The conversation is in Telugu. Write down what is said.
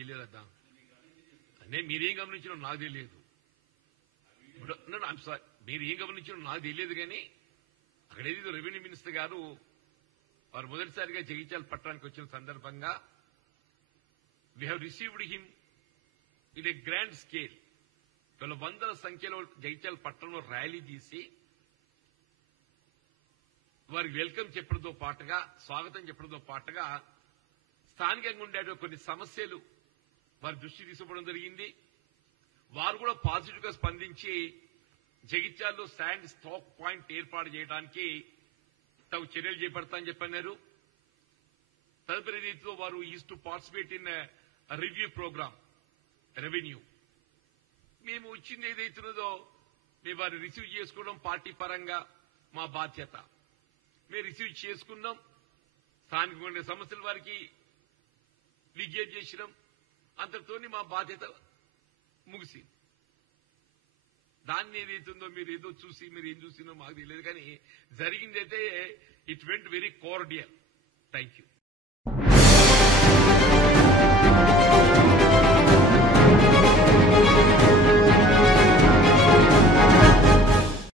తెలియదద్దా నేను మీరేం గమనించినా నాకు తెలియదు. సారీ, మీరు ఏం గమనించినా నాకు తెలియదు. కానీ అక్కడ ఏదో రెవెన్యూ మినిస్టర్ గారు వారు మొదటిసారిగా జగిత్యాల పట్టణానికి వచ్చిన సందర్భంగా we have received him in a grand scale. వీళ్ళ వందల సంఖ్యలో జగిత్యాల పట్టణంలో ర్యాలీ తీసి వారికి వెల్కమ్ చెప్పడంతో పాటుగా, స్వాగతం చెప్పడంతో పాటుగా స్థానికంగా ఉండే కొన్ని సమస్యలు వారి దృష్టి తీసుకోవడం జరిగింది. వారు కూడా పాజిటివ్ గా స్పందించి జగిత్యాల్లో శాండ్ స్టాక్ పాయింట్ ఏర్పాటు చేయడానికి తగు చర్యలు చేపడతామని చెప్పన్నారు. తదుపరి రీతిలో వారు is to participate in review program revenue. మేము ఇచ్చింది ఏదైతున్నదో మేము వారిని రిసీవ్ చేసుకోవడం పార్టీ పరంగా మా బాధ్యత. మేము రిసీవ్ చేసుకున్నాం. స్థానికంగా ఉండే సమస్యలు వారికి విజ్ఞప్తి చేసినాం. అంతటితోని మా బాధ్యత ముగిసింది. దాన్ని ఏదైతుందో మీరు ఏదో చూసి మీరు ఏం చూసినో మాకు తెలియదు. కానీ జరిగిందైతే it went very cordial. Thank you.